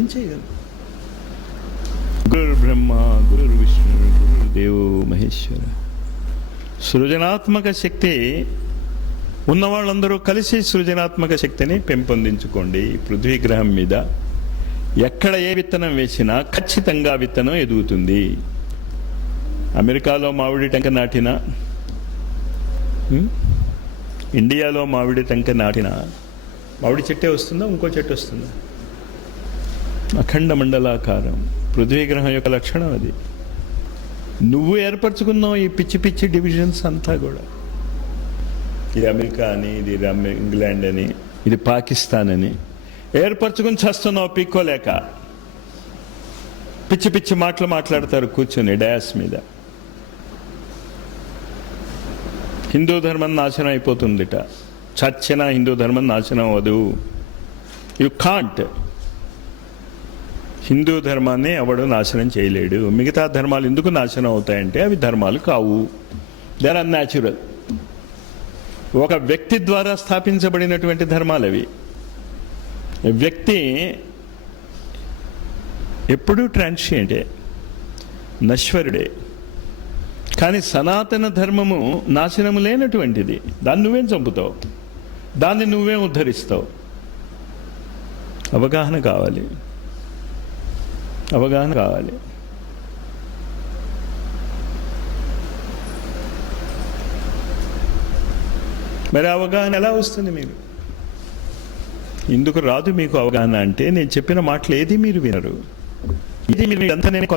ఏం చేయగలరు? గురు బ్రహ్మ గురు విష్ణు గురు దేవో మహేశ్వర. సృజనాత్మక శక్తి ఉన్న వాళ్ళందరూ కలిసి సృజనాత్మక శక్తిని పెంపొందించుకోండి. పృథ్వీ గ్రహం మీద ఎక్కడ ఏ విత్తనం వేసినా ఖచ్చితంగా విత్తనం ఎదుగుతుంది. అమెరికాలో మామిడి టెంక నాటినా, ఇండియాలో మామిడి టెంక నాటినా మామిడి చెట్టే వస్తుందా, ఇంకో చెట్టు వస్తుందా? అఖండ మండలాకారం పృథ్వీ గ్రహం యొక్క లక్షణం అది. నువ్వు ఏర్పరచుకున్నావు ఈ పిచ్చి పిచ్చి డివిజన్స్ అంతా కూడా. ఇది అమెరికా అని, ఇది ఇంగ్లాండ్ అని, ఇది పాకిస్తాన్ అని ఏర్పరచుకుని చేస్తున్నావు పీక్కోలేక. పిచ్చి పిచ్చి మాటలు మాట్లాడతారు కూర్చొని డయాస్ మీద. హిందూ ధర్మం నాశనం అయిపోతుందిట. చచ్చిన హిందూ ధర్మం నాశనం అవ్వదు. You can't. హిందూ ధర్మాన్ని ఎవడు నాశనం చేయలేడు. మిగతా ధర్మాలు ఎందుకు నాశనం అవుతాయంటే అవి ధర్మాలు కావు. They are unnatural. ఒక వ్యక్తి ద్వారా స్థాపించబడినటువంటి ధర్మాలు అవి. వ్యక్తి ఎప్పుడూ ట్రాన్షియంటే, నశ్వరుడే. కానీ సనాతన ధర్మము నాశనము లేనటువంటిది. దాన్ని నువ్వేం చంపుతావు, దాన్ని నువ్వేం ఉద్ధరిస్తావు? అవగాహన కావాలి, అవగాహన కావాలి. మరి అవగాహన ఎలా వస్తుంది? మీరు ఎందుకు రాదు మీకు అవగాహన అంటే, నేను చెప్పిన మాటలు ఏది మీరు వినరు. ఇది మీరు అంతా నేను